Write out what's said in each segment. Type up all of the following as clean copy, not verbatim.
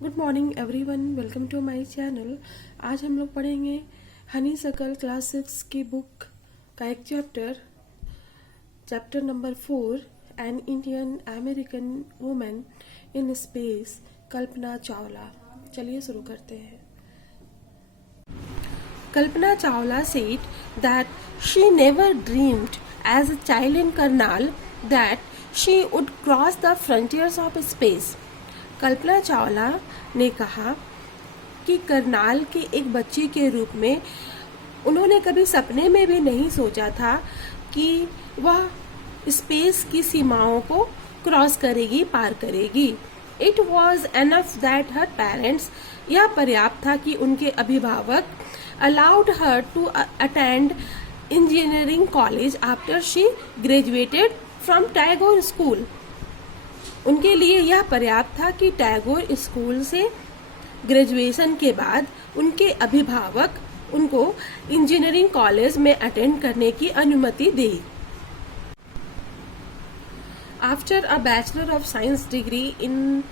Good morning everyone, welcome to my channel. आज हम लोग पढ़ेंगे हनीसकल क्लास 6 की बुक का एक chapter number 4, an Indian American woman in space, Kalpana Chawla. चलिए शुरू करते हैं। Kalpana Chawla said that she never dreamed as a child in Karnal that she would cross the frontiers of space. Kalpana Chawla ने कहा कि करनाल के एक बच्ची के रूप में उन्होंने कभी सपने में भी नहीं सोचा था कि वह स्पेस की सीमाओं को क्रॉस करेगी, पार करेगी। It was enough that her parents, यह पर्याप्त था कि उनके अभिभावक allowed her to attend engineering college after she graduated from Tagore school. उनके लिए यह पर्याप्त था कि टैगोर स्कूल से ग्रेजुएशन के बाद उनके अभिभावक उनको इंजीनियरिंग कॉलेज में अटेंड करने की अनुमति दी। After a bachelor of science degree in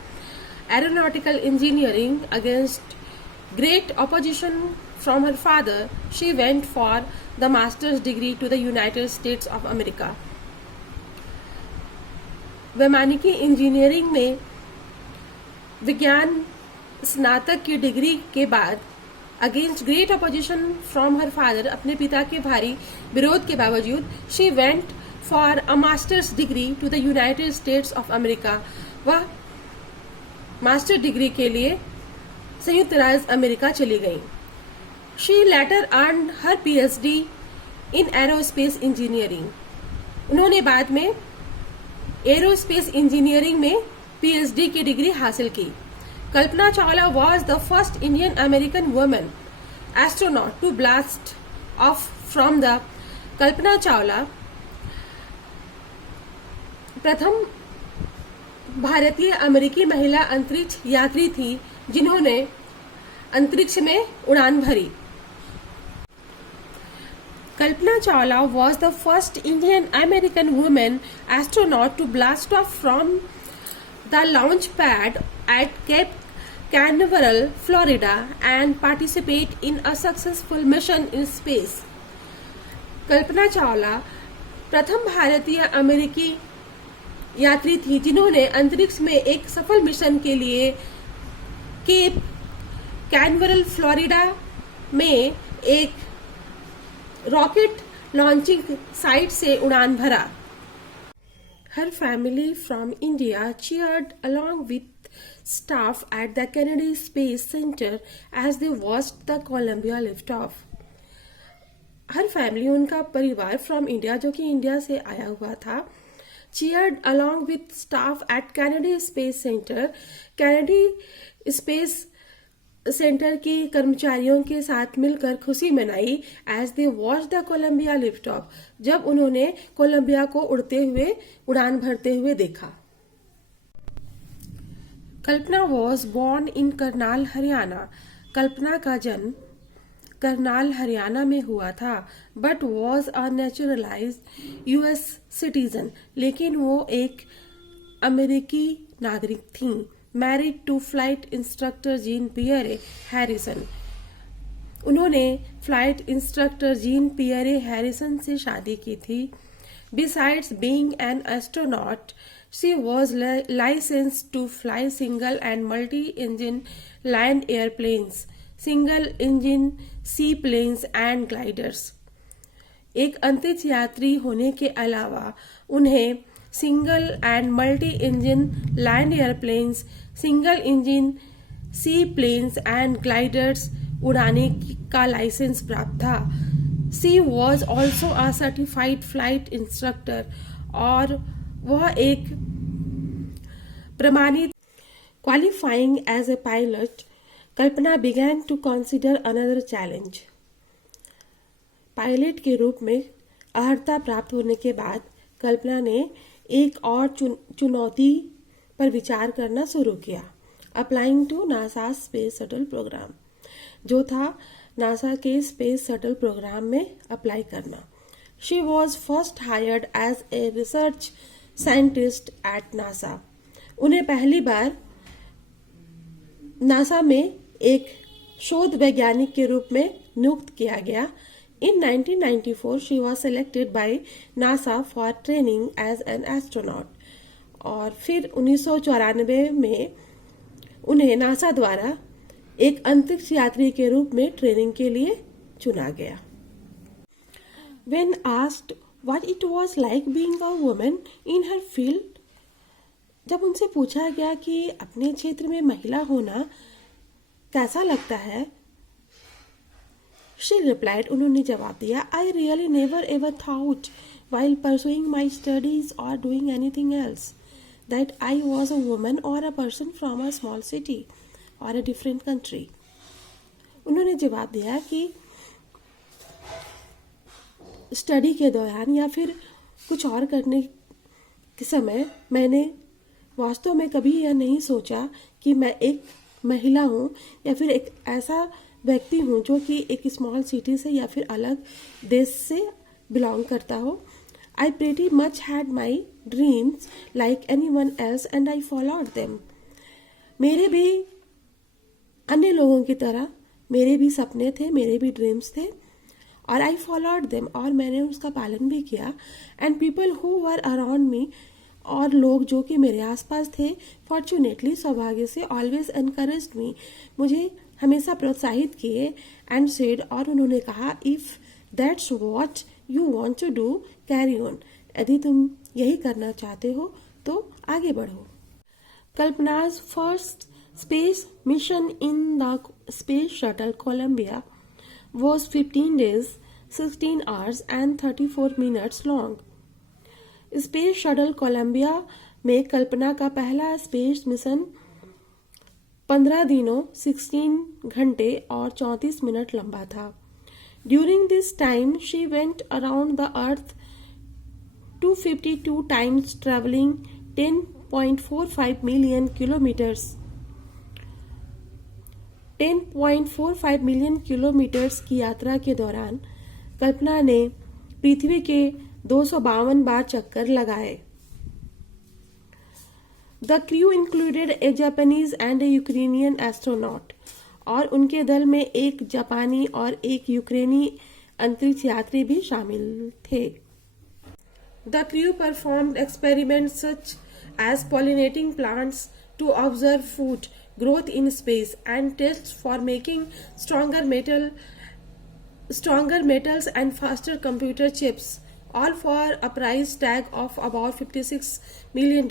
aeronautical engineering against great opposition from her father, she went for the master's degree to the United States of America. वैमानिकी इंजीनियरिंग में विज्ञान स्नातक की डिग्री के बाद against great opposition from her father, अपने पिता के भारी विरोध के बावजूद, she went for a master's degree to the United States of America. वह मास्टर डिग्री के लिए संयुक्त राज्य अमेरिका चली गई। She later earn her PhD in aerospace engineering. उन्होंने बाद में एरोस्पेस इंजीनियरिंग में पीएचडी की डिग्री हासिल की। Kalpana Chawla was the first Indian American woman astronaut to blast off from the Kalpana Chawla प्रथम भारतीय अमेरिकी महिला अंतरिक्ष यात्री थी जिन्होंने अंतरिक्ष में उड़ान भरी। Kalpana Chawla was the first Indian American woman astronaut to blast off from the launch pad at Cape Canaveral, Florida and participate in a successful mission in space. Kalpana Chawla प्रथम भारतीय अमेरिकी यात्री थी जिन्होंने अंतरिक्ष में एक सफल मिशन के लिए केप कैनवरल, फ्लोरिडा में एक रॉकेट लॉन्चिंग साइट से उड़ान भरा। Her family from India cheered along with staff at the Kennedy Space Center as they watched the Columbia liftoff. Her family, उनका परिवार फ्रॉम इंडिया, जो कि इंडिया से आया हुआ था, cheered along with staff at Kennedy Space Center, Kennedy Space Center के कर्मचारियों के साथ मिलकर खुशी मनाई as they watch the Columbia lift off, जब उन्होंने कोलंबिया को उड़ते हुए, उड़ान भरते हुए देखा। Kalpana was born in Karnal, Haryana. Kalpana का जन्म करनाल, हरियाणा में हुआ था, but was a naturalised US citizen, लेकिन वो एक अमेरिकी नागरिक थी। Married to flight instructor Jean Pierre Harrison, उन्होंने flight instructor Jean Pierre Harrison से शादी की थी। Besides being an astronaut, she was licensed to fly single and multi engine land airplanes, single engine sea planes and gliders. एक अंतरिक्ष यात्री होने के अलावा उन्हें single and multi engine land airplanes, single engine sea planes and gliders उड़ाने का licence प्राप्त था। She was also a certified flight instructor, और वह एक प्रमाणित qualifying as a pilot. Kalpana began to consider another challenge. Pilot के रूप में अर्हता प्राप्त होने के बाद कल्पना ने एक और चुनौती पर विचार करना शुरू किया। Applying to NASA space shuttle program, जो था नासा के स्पेस शटल प्रोग्राम में अप्लाई करना। She was first hired as a research scientist at NASA. उन्हें पहली बार नासा में एक शोध वैज्ञानिक के रूप में नियुक्त किया गया। In 1994 she was selected by NASA for training as an astronaut। और फिर 1994 में उन्हें नासा द्वारा एक अंतरिक्ष यात्री के रूप में ट्रेनिंग के लिए चुना गया। When asked what it was like being a woman in her field, जब उनसे पूछा गया कि अपने क्षेत्र में महिला होना कैसा लगता है, she replied, उन्होंने जवाब दिया, I really never ever thought while pursuing my studies or doing anything else that I was a woman or a person from a small city or a different country। उन्होंने जवाब दिया कि study के दौरान या फिर कुछ और करने के समय मैंने वास्तव में कभी यह नहीं सोचा कि मैं एक महिला हूँ या फिर एक ऐसा व्यक्ति हूँ जो कि एक स्मॉल सिटी से या फिर अलग देश से बिलोंग करता हो। I pretty much had my dreams like anyone else and I followed them. मेरे भी अन्य लोगों की तरह मेरे भी सपने थे, मेरे भी ड्रीम्स थे और आई फॉलोड देम, और मैंने उसका पालन भी किया। And people who were around me, और लोग जो कि मेरे आसपास थे, फॉर्चुनेटली सौभाग्य से, ऑलवेज एनकरेज्ड मी, मुझे हमेशा प्रोत्साहित किए। एंड सेड, और उन्होंने कहा, if that's what you want to do carry on, यदि तुम यही करना चाहते हो तो आगे बढ़ो। कल्पना's first space mission in the space shuttle Columbia was 15 days, 16 hours and 34 minutes long। Space shuttle Columbia में कल्पना का पहला स्पेस मिशन 15 दिनों, 16 घंटे और 34 मिनट लंबा था। During this time she went around the earth 252 times, travelling 10.45 million kilometres 10.45 million kilometres की यात्रा के दौरान कल्पना ने पृथ्वी के 252 बार चक्कर लगाए। The crew included A Japanese and A Ukrainian astronaut, और उनके दल में एक जापानी और एक यूक्रेनी अंतरिक्ष यात्री भी शामिल थे। The crew performed experiments such as pollinating plants to observe food growth in space and tests for making stronger metals and faster computer chips, all for a price tag of about $56 million।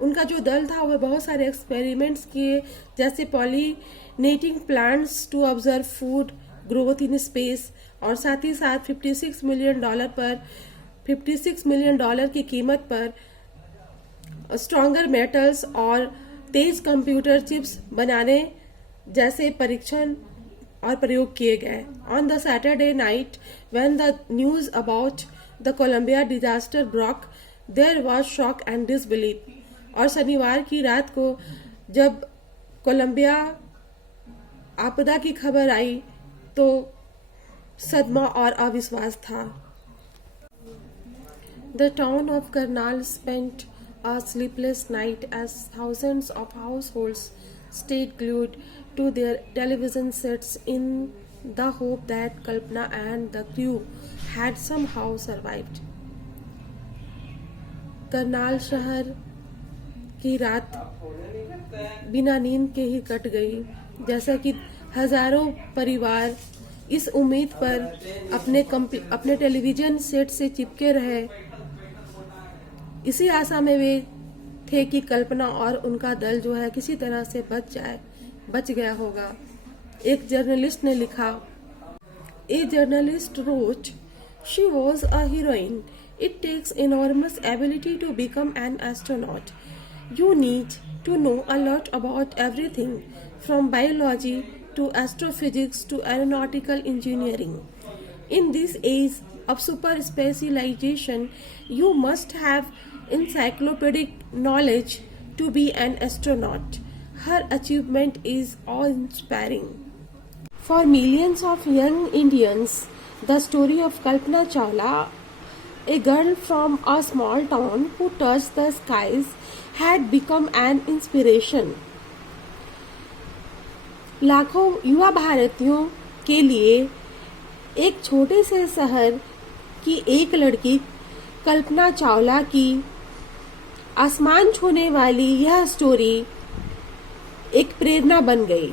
उनका जो दल था वह बहुत सारे experiments किए, जैसे pollinating plants to observe food growth in space, और साथ ही साथ $56 मिलियन की कीमत पर स्ट्रॉन्गर मेटल्स और तेज कंप्यूटर चिप्स बनाने जैसे परीक्षण और प्रयोग किए गए। On the Saturday night when the news about the Columbia disaster broke, there was shock and disbelief. और शनिवार की रात को जब कोलंबिया आपदा की खबर आई तो सदमा और अविश्वास था। The town of Karnal spent a sleepless night as thousands of households stayed glued to their television sets in the hope that Kalpana and the crew had somehow survived। Karnal शहर की रात बिना नींद के ही कट गई, जैसा कि हजारों परिवार इस उम्मीद पर अपने टेलीविजन सेट से चिपके रहे, इसी आशा में वे थे कि कल्पना और उनका दल जो है किसी तरह से बच गया होगा। एक जर्नलिस्ट ने लिखा, a journalist wrote, she was a heroine, it takes enormous ability to become an astronaut। You need to know a lot about everything from biology to astrophysics to aeronautical engineering। In this age of super specialization, you must have encyclopedic knowledge to be an astronaut। Her achievement is awe-inspiring। For millions of young Indians, the story of Kalpana Chawla, a girl from a small town who touched the skies, had become an inspiration। लाखों युवा भारतीयों के लिए एक छोटे से शहर की एक लड़की कल्पना चावला की आसमान छूने वाली यह स्टोरी एक प्रेरणा बन गई।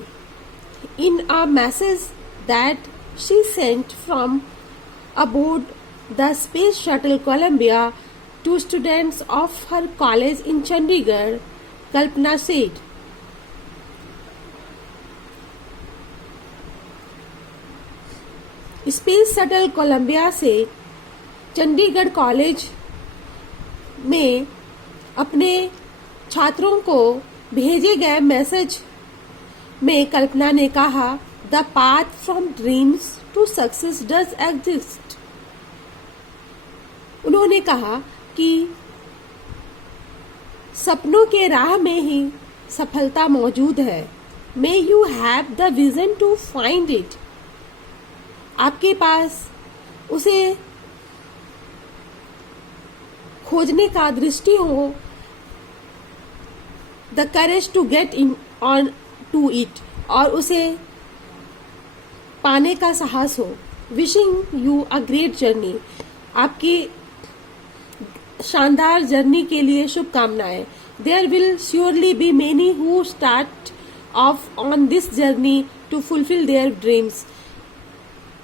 In a message that she sent from aboard the space shuttle Columbia to students of her college in Chandigarh, Kalpana said, space shuttle Columbia से चंडीगढ़ कॉलेज में अपने छात्रों को भेजे गए मैसेज में कल्पना ने कहा, the path from dreams to success does exist. उन्होंने कहा कि सपनों के राह में ही सफलता मौजूद है। May you have the vision to find it. आपके पास उसे खोजने का दृष्टि हो, the courage to get in on to it, और उसे पाने का साहस हो। Wishing you a great journey. आपकी शानदार जर्नी के लिए शुभकामनाएं। There will surely be many who start off on this journey to fulfil their dreams.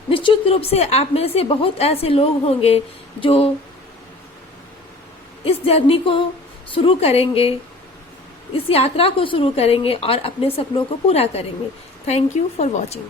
निश्चित रूप से आप में से बहुत ऐसे लोग होंगे जो इस जर्नी को शुरू करेंगे, इस यात्रा को शुरू करेंगे और अपने सपनों को पूरा करेंगे। Thank you for watching.